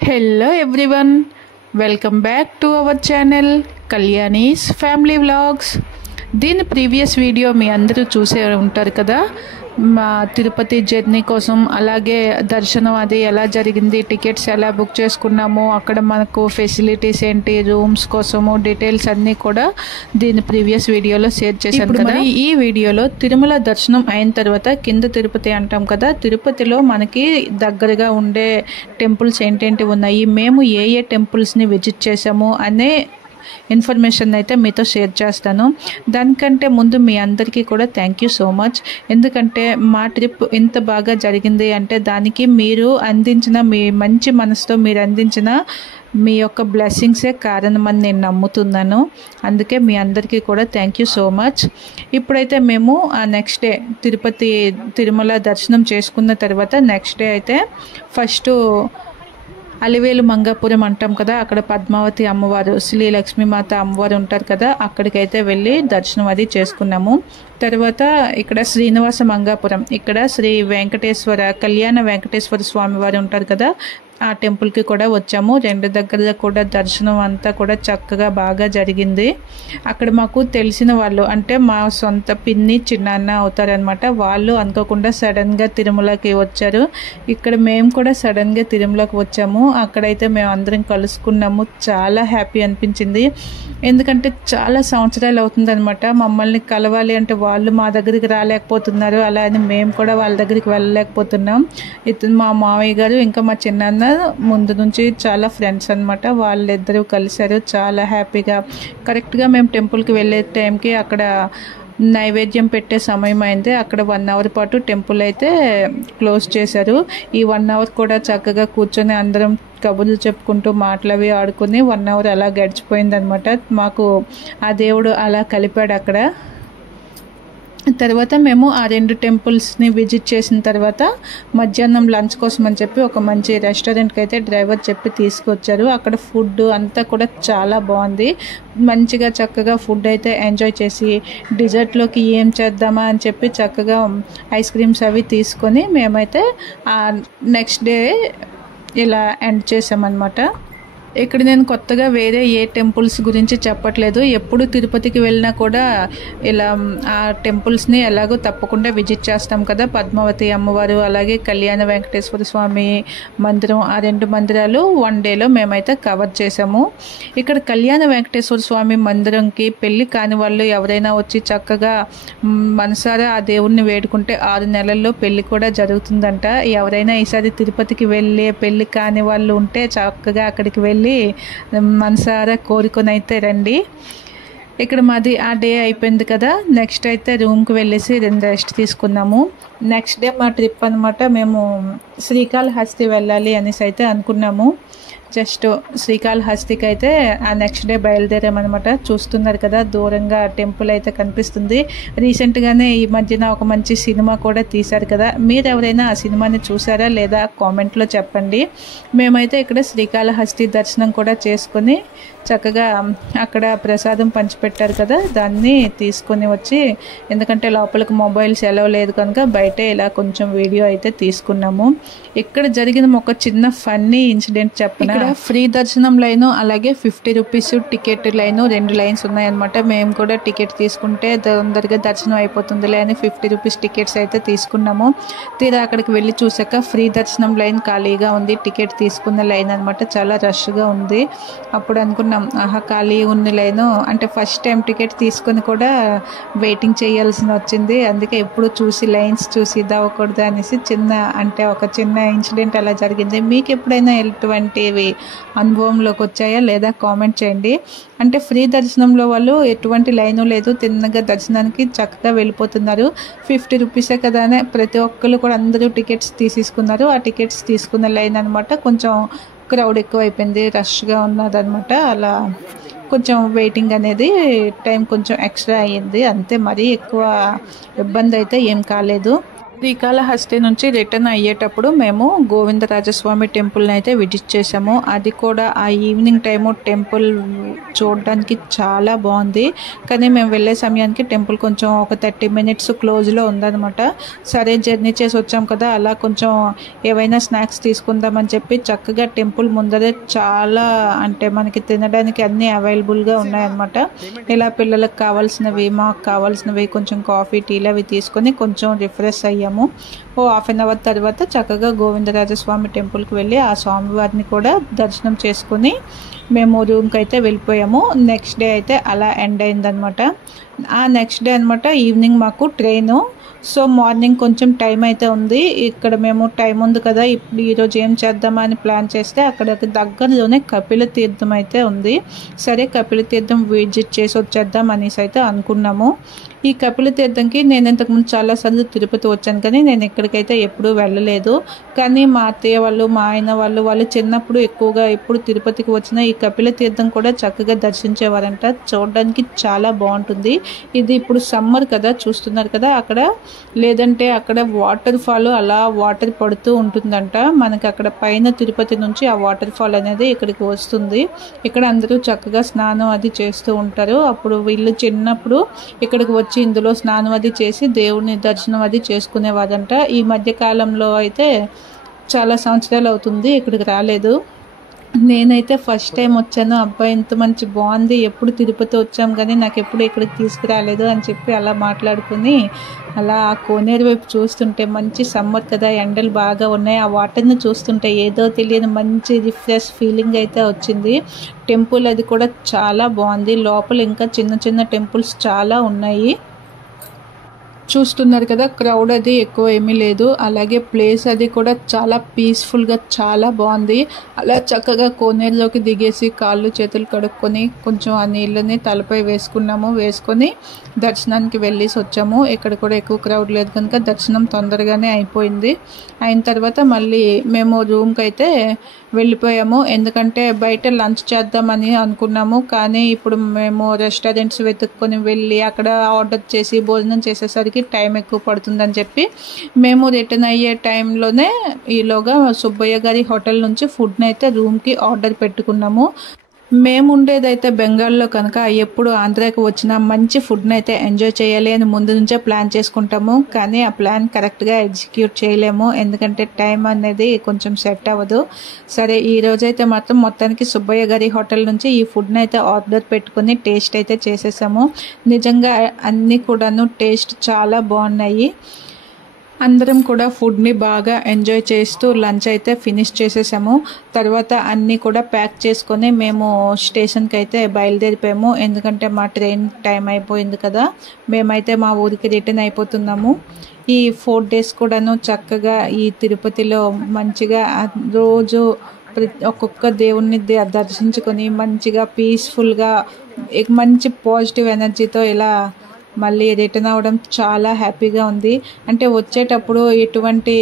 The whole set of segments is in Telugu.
Hello everyone, welcome back to our channel Kalyani's Family Vlogs. దీని ప్రీవియస్ వీడియో మీ అందరూ చూసే ఉంటారు కదా, మా తిరుపతి జర్నీ కోసం, అలాగే దర్శనం అది ఎలా జరిగింది, టికెట్స్ ఎలా బుక్ చేసుకున్నాము, అక్కడ మనకు ఫెసిలిటీస్ ఏంటి, రూమ్స్ కోసము డీటెయిల్స్ అన్నీ కూడా దీని ప్రీవియస్ వీడియోలో షేర్ చేశాను కదా. ఈ వీడియోలో తిరుమల దర్శనం అయిన తర్వాత కింద తిరుపతి అంటాం కదా, తిరుపతిలో మనకి దగ్గరగా ఉండే టెంపుల్స్ ఏంటేంటి ఉన్నాయి, మేము ఏ టెంపుల్స్ని విజిట్ చేసాము అనే ఇన్ఫర్మేషన్ అయితే మీతో షేర్ చేస్తాను. దానికంటే ముందు మీ అందరికీ కూడా థ్యాంక్ యూ సో మచ్. ఎందుకంటే మా ట్రిప్ ఇంత బాగా జరిగింది అంటే దానికి మీరు అందించిన మీ మంచి మనసుతో మీరు అందించిన మీ యొక్క బ్లెస్సింగ్సే కారణమని నేను నమ్ముతున్నాను. అందుకే మీ అందరికీ కూడా థ్యాంక్ యూ సో మచ్. ఇప్పుడైతే మేము నెక్స్ట్ డే తిరుమల దర్శనం చేసుకున్న తర్వాత నెక్స్ట్ డే అయితే ఫస్ట్ అలివేలు మంగాపురం అంటాం కదా, అక్కడ పద్మావతి అమ్మవారు, శ్రీ లక్ష్మీమాత అమ్మవారు ఉంటారు కదా, అక్కడికైతే వెళ్ళి దర్శనం అది చేసుకున్నాము. తర్వాత ఇక్కడ శ్రీనివాస మంగాపురం, ఇక్కడ శ్రీ కళ్యాణ వెంకటేశ్వర స్వామి వారు ఉంటారు కదా, ఆ టెంపుల్కి కూడా వచ్చాము. రెండు దగ్గర కూడా దర్శనం అంతా కూడా చక్కగా బాగా జరిగింది. అక్కడ మాకు తెలిసిన వాళ్ళు అంటే మా సొంత పిన్ని చిన్నాన్న అవుతారనమాట, వాళ్ళు అనుకోకుండా సడన్గా తిరుమలకి వచ్చారు. ఇక్కడ మేము కూడా సడన్గా తిరుమలకి వచ్చాము. అక్కడైతే మేము అందరం కలుసుకున్నాము. చాలా హ్యాపీ అనిపించింది. ఎందుకంటే చాలా సంవత్సరాలు అవుతుంది అనమాట మమ్మల్ని కలవాలి అంటే వాళ్ళు మా దగ్గరికి రాలేకపోతున్నారు, అలా అని మేము కూడా వాళ్ళ దగ్గరికి వెళ్ళలేకపోతున్నాం. మా మామయ్య గారు ఇంకా మా చిన్నాన్న ముందు నుంచి చాలా ఫ్రెండ్స్ అనమాట, వాళ్ళిద్దరూ కలిశారు చాలా హ్యాపీగా. కరెక్ట్గా మేము టెంపుల్కి వెళ్ళే టైంకి అక్కడ నైవేద్యం పెట్టే సమయం అయింది. అక్కడ 1 అవర్ పాటు టెంపుల్ అయితే క్లోజ్ చేశారు. ఈ 1 అవర్ కూడా చక్కగా కూర్చొని అందరం కబుర్లు చెప్పుకుంటూ మాటలవి ఆడుకుని 1 అవర్ అలా గడిచిపోయింది అనమాట. మాకు ఆ దేవుడు అలా కలిపాడు అక్కడ. తర్వాత మేము ఆ 2 టెంపుల్స్ని విజిట్ చేసిన తర్వాత మధ్యాహ్నం లంచ్ కోసం అని చెప్పి ఒక మంచి రెస్టారెంట్కి అయితే డ్రైవర్ చెప్పి తీసుకొచ్చారు. అక్కడ ఫుడ్ అంతా కూడా చాలా బాగుంది. మంచిగా చక్కగా ఫుడ్ అయితే ఎంజాయ్ చేసి డిజర్ట్లోకి ఏం చేద్దామా అని చెప్పి చక్కగా ఐస్ క్రీమ్స్ అవి తీసుకొని మేమైతే నెక్స్ట్ డే ఇలా ఎండ్ చేసామన్నమాట. ఇక్కడ నేను కొత్తగా వేరే ఏ టెంపుల్స్ గురించి చెప్పట్లేదు. ఎప్పుడు తిరుపతికి వెళ్ళినా కూడా ఇలా ఆ టెంపుల్స్ని ఎలాగో తప్పకుండా విజిట్ చేస్తాం కదా, పద్మావతి అమ్మవారు అలాగే కళ్యాణ వెంకటేశ్వర స్వామి మందిరం, ఆ 2 మందిరాలు 1 డేలో మేమైతే కవర్ చేసాము. ఇక్కడ కళ్యాణ వెంకటేశ్వర స్వామి మందిరంకి పెళ్లి కాని వాళ్ళు ఎవరైనా వచ్చి చక్కగా మనసారా ఆ దేవుణ్ణి వేడుకుంటే 6 నెలల్లో పెళ్లి కూడా జరుగుతుందంట. ఎవరైనా ఈసారి తిరుపతికి వెళ్ళే పెళ్లి కాని వాళ్ళు ఉంటే చక్కగా అక్కడికి వెళ్ళి మనసారా కోరుకొని అయితే రండి. ఇక్కడ మాది ఆ డే అయిపోయింది కదా, నెక్స్ట్ అయితే రూమ్కి వెళ్ళేసి 2 రెస్ట్ తీసుకున్నాము. నెక్స్ట్ డే మా ట్రిప్ అనమాట. మేము శ్రీకాళహస్తి వెళ్ళాలి అనేసి అయితే అనుకున్నాము. జస్ట్ శ్రీకాళహస్తికి అయితే ఆ నెక్స్ట్ డే బయలుదేరామన్నమాట. చూస్తున్నారు కదా దూరంగా టెంపుల్ అయితే కనిపిస్తుంది. రీసెంట్గానే ఈ మధ్యన ఒక మంచి సినిమా కూడా తీశారు కదా, మీరు ఎవరైనా ఆ సినిమాని చూసారా లేదా కామెంట్లో చెప్పండి. మేమైతే ఇక్కడ శ్రీకాళహస్తి దర్శనం కూడా చేసుకొని చక్కగా అక్కడ ప్రసాదం పంచిపెట్టారు కదా, దాన్ని తీసుకొని వచ్చి, ఎందుకంటే లోపలికి మొబైల్స్ ఎలవ్ లేదు కనుక బయటే ఇలా కొంచెం వీడియో అయితే తీసుకున్నాము. ఇక్కడ జరిగిన ఒక చిన్న ఫన్నీ ఇన్సిడెంట్ చెప్పిన, ఇక్కడ ఫ్రీ దర్శనం లైను అలాగే 50 రూపీస్ టికెట్ లైను 2 లైన్స్ ఉన్నాయన్నమాట. మేము కూడా టికెట్ తీసుకుంటే తొందరగా దర్శనం అయిపోతుందిలే అని 50 రూపీస్ టికెట్స్ అయితే తీసుకున్నాము. తీరా అక్కడికి వెళ్ళి చూసాక ఫ్రీ దర్శనం లైన్ ఖాళీగా ఉంది, టికెట్ తీసుకున్న లైన్ అనమాట చాలా రష్గా ఉంది. అప్పుడు అనుకున్నాం ఖాళీ ఉన్న లైను అంటే ఫస్ట్ టైం టికెట్ తీసుకొని కూడా వెయిటింగ్ చేయాల్సి వచ్చింది. అందుకే ఎప్పుడు చూసి లైన్స్ చూసి ఇదవ్వకూడదు అనేసి ఒక చిన్న ఇన్సిడెంట్ అలా జరిగింది. మీకు ఎప్పుడైనా ఎటువంటివి అనుభవంలోకి వచ్చాయా లేదా కామెంట్ చేయండి. అంటే ఫ్రీ దర్శనంలో వాళ్ళు ఎటువంటి లైను లేదు, తిన్నగా దర్శనానికి చక్కగా వెళ్ళిపోతున్నారు. 50 రూపీసే కదా అని ప్రతి ఒక్కరు కూడా అందరూ టికెట్స్ తీసేసుకున్నారు. ఆ టికెట్స్ తీసుకున్న లైన్ అనమాట కొంచెం క్రౌడ్ ఎక్కువ అయిపోయింది, రష్గా ఉన్నదనమాట. అలా కొంచెం వెయిటింగ్ అనేది టైం కొంచెం ఎక్స్ట్రా అయ్యింది అంతే, మరీ ఎక్కువ ఇబ్బంది అయితే ఏం కాలేదు. శ్రీకాళహస్తి నుంచి రిటర్న్ అయ్యేటప్పుడు మేము గోవిందరాజస్వామి టెంపుల్ని అయితే విజిట్ చేసాము. అది కూడా ఆ ఈవినింగ్ టైము టెంపుల్ చూడడానికి చాలా బాగుంది. కానీ మేము వెళ్ళే సమయానికి టెంపుల్ కొంచెం ఒక 30 minutes క్లోజ్లో ఉందన్నమాట. సరే జర్నీ చేసి వచ్చాం కదా, అలా కొంచెం ఏవైనా స్నాక్స్ తీసుకుందామని చెప్పి చక్కగా టెంపుల్ ముందరే చాలా అంటే మనకి తినడానికి అన్నీ అవైలబుల్గా ఉన్నాయన్నమాట. ఇలా పిల్లలకు కావాల్సినవి మాకు కావాల్సినవి కొంచెం కాఫీ టీలు అవి తీసుకొని కొంచెం రిఫ్రెష్ అయ్యాము. ఓ ½ hour తర్వాత చక్కగా గోవిందరాజస్వామి టెంపుల్కి వెళ్ళి ఆ స్వామివారిని కూడా దర్శనం చేసుకుని మేము రూమ్కి అయితే వెళ్ళిపోయాము. నెక్స్ట్ డే అయితే అలా ఎండ్ అయిందనమాట. ఆ నెక్స్ట్ డే అనమాట ఈవినింగ్ మాకు ట్రైను. సో మార్నింగ్ కొంచెం టైం అయితే ఉంది. ఇక్కడ మేము టైం ఉంది కదా, ఇప్పుడు ఈరోజు ఏం చేద్దామా అని ప్లాన్ చేస్తే అక్కడ దగ్గరలోనే కపిల తీర్థం అయితే ఉంది. సరే కపిల తీర్థం విజిట్ చేసి వచ్చేద్దాం అనేసి అయితే అనుకున్నాము. ఈ కపిల తీర్థంకి నేను ఇంతకుముందు చాలాసార్లు తిరుపతి వచ్చాను, కానీ నేను ఇక్కడికైతే ఎప్పుడూ వెళ్ళలేదు. కానీ మా అత్తయ్య వాళ్ళు మా ఆయన వాళ్ళు చిన్నప్పుడు ఎక్కువగా ఎప్పుడు తిరుపతికి వచ్చినా ఈ కపిల తీర్థం కూడా చక్కగా దర్శించేవారంట. చూడడానికి చాలా బాగుంటుంది. ఇది ఇప్పుడు సమ్మర్ కదా, చూస్తున్నారు కదా అక్కడ, లేదంటే అక్కడ వాటర్ ఫాల్ అలా వాటర్ పడుతూ ఉంటుందంట. మనకి అక్కడ పైన తిరుపతి నుంచి ఆ వాటర్ ఫాల్ అనేది ఇక్కడికి వస్తుంది. ఇక్కడ అందరూ చక్కగా స్నానం అది చేస్తూ ఉంటారు. అప్పుడు వీళ్ళు చిన్నప్పుడు ఇక్కడికి వచ్చి ఇందులో స్నానం అది చేసి దేవుని దర్శనం అది చేసుకునేవారంట. ఈ మధ్య కాలంలో అయితే చాలా సంవత్సరాలు అవుతుంది ఇక్కడికి రాలేదు. నేనైతే ఫస్ట్ టైం వచ్చాను. అబ్బాయి ఎంత మంచి బాగుంది, ఎప్పుడు తిరుపతి వచ్చాం కానీ నాకు ఎప్పుడు ఇక్కడికి తీసుకురాలేదు అని చెప్పి అలా మాట్లాడుకుని అలా ఆ కోనేరు వైపు చూస్తుంటే, మంచి సమ్మర్ కదా, ఎండలు బాగా ఉన్నాయి, ఆ వాటర్ని చూస్తుంటే ఏదో తెలియని మంచి రిఫ్రెష్ ఫీలింగ్ అయితే వచ్చింది. టెంపుల్ అది కూడా చాలా బాగుంది. లోపల ఇంకా చిన్న చిన్న టెంపుల్స్ చాలా ఉన్నాయి. చూస్తున్నారు కదా, క్రౌడ్ అది ఎక్కువ ఏమీ లేదు. అలాగే ప్లేస్ అది కూడా చాలా పీస్ఫుల్గా చాలా బాగుంది. అలా చక్కగా కోనేరులోకి దిగేసి కాళ్ళు చేతులు కడుక్కొని కొంచెం ఆ నీళ్ళని తలపై వేసుకొని దర్శనానికి వెళ్ళేసి వచ్చాము. ఇక్కడ కూడా ఎక్కువ క్రౌడ్ లేదు కనుక దర్శనం తొందరగానే అయిపోయింది. అయిన తర్వాత మళ్ళీ మేము రూమ్కి అయితే వెళ్ళిపోయాము. ఎందుకంటే బయట లంచ్ చేద్దామని అనుకున్నాము, కానీ ఇప్పుడు మేము రెస్టారెంట్స్ వెతుక్కొని వెళ్ళి అక్కడ ఆర్డర్ చేసి భోజనం చేసేసరికి టైం ఎక్కువ పడుతుందని చెప్పి మేము రిటర్న్ అయ్యే టైంలోనే ఈలోగా సుబ్బయ్య గారి హోటల్ నుంచి ఫుడ్ని అయితే రూమ్కి ఆర్డర్ పెట్టుకున్నాము. మేము ఉండేదైతే బెంగాల్లో కనుక ఎప్పుడు ఆంధ్రాకి వచ్చినా మంచి ఫుడ్ని అయితే ఎంజాయ్ చేయాలి అని ముందు నుంచే ప్లాన్ చేసుకుంటాము. కానీ ఆ ప్లాన్ కరెక్ట్గా ఎగ్జిక్యూట్ చేయలేము, ఎందుకంటే టైం అనేది కొంచెం సెట్ అవ్వదు. సరే ఈ రోజైతే మాత్రం మొత్తానికి సుబ్బయ్య గారి హోటల్ నుంచి ఈ ఫుడ్ని అయితే ఆర్డర్ పెట్టుకుని టేస్ట్ అయితే చేసేసాము. నిజంగా అన్నీ కూడాను టేస్ట్ చాలా బాగున్నాయి. అందరం కూడా ఫుడ్ని బాగా ఎంజాయ్ చేస్తూ లంచ్ అయితే ఫినిష్ చేసేసాము. తర్వాత అన్నీ కూడా ప్యాక్ చేసుకొని మేము స్టేషన్కి అయితే బయలుదేరిపోయాము. ఎందుకంటే మా ట్రైన్ టైం అయిపోయింది కదా, మేమైతే మా ఊరికి రిటర్న్ అయిపోతున్నాము. ఈ 4 days కూడాను చక్కగా ఈ తిరుపతిలో మంచిగా రోజు ఒక్కొక్క దేవుణ్ణి దర్శించుకొని మంచిగా పీస్ఫుల్గా మంచి పాజిటివ్ ఎనర్జీతో ఇలా మళ్ళీ రిటర్న్ అవ్వడం చాలా హ్యాపీగా ఉంది. అంటే వచ్చేటప్పుడు ఎటువంటి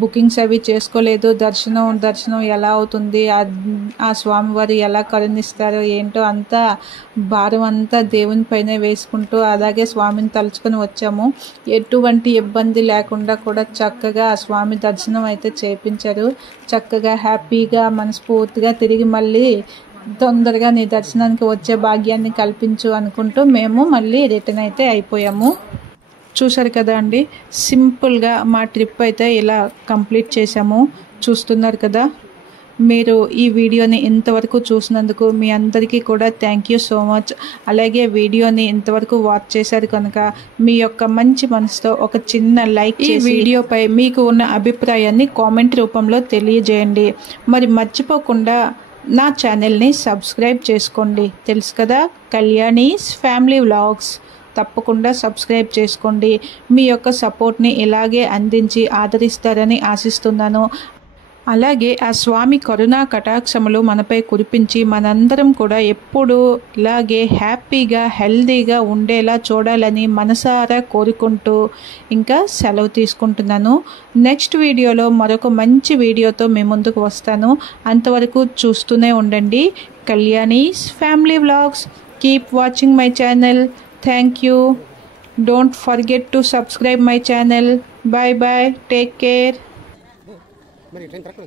బుకింగ్స్ అవి చేసుకోలేదు. దర్శనం ఎలా అవుతుంది, ఆ స్వామివారు ఎలా కరుణిస్తారో ఏంటో అంతా భారం అంతా దేవుని పైన వేసుకుంటూ అలాగే స్వామిని తలుచుకొని వచ్చాము. ఎటువంటి ఇబ్బంది లేకుండా కూడా చక్కగా ఆ స్వామి దర్శనం అయితే చేయించారు. చక్కగా హ్యాపీగా మనస్ఫూర్తిగా తిరిగి మళ్ళీ తొందరగా నీ దర్శనానికి వచ్చే భాగ్యాన్ని కల్పించు అనుకుంటూ మేము మళ్ళీ రిటర్న్ అయితే అయిపోయాము. చూసారు కదా అండి, సింపుల్గా మా ట్రిప్ అయితే ఇలా కంప్లీట్ చేసాము. చూస్తున్నారు కదా, మీరు ఈ వీడియోని ఇంతవరకు చూసినందుకు మీ అందరికీ కూడా థ్యాంక్ యూ సో మచ్. అలాగే వీడియోని ఇంతవరకు వాచ్ చేశారు కనుక మీ యొక్క మంచి మనసుతో ఒక చిన్న లైక్ చేసి వీడియోపై మీకు ఉన్న అభిప్రాయాన్ని కామెంట్ రూపంలో తెలియజేయండి. మరి మర్చిపోకుండా నా ఛానల్ని సబ్స్క్రైబ్ చేసుకోండి. తెలుసు కదా, కళ్యాణీస్ ఫ్యామిలీ వ్లాగ్స్. తప్పకుండా సబ్స్క్రైబ్ చేసుకోండి. మీ యొక్క సపోర్ట్ని ఇలాగే అందించి ఆదరిస్తారని ఆశిస్తున్నాను. అలాగే ఆ స్వామి కరుణా కటాక్షములు మనపై కురిపించి మనందరం కూడా ఎప్పుడూ ఇలాగే హ్యాపీగా హెల్దీగా ఉండేలా చూడాలని మనసారా కోరుకుంటూ ఇంకా సెలవు తీసుకుంటున్నాను. నెక్స్ట్ వీడియోలో మరొక మంచి వీడియోతో మీ ముందుకు వస్తాను. అంతవరకు చూస్తూనే ఉండండి Kalyani's family vlogs. Keep watching my channel. Thank you. Don't forget to subscribe my channel. Bye bye, take care. మరి ట్రైన్ కరెక్ట్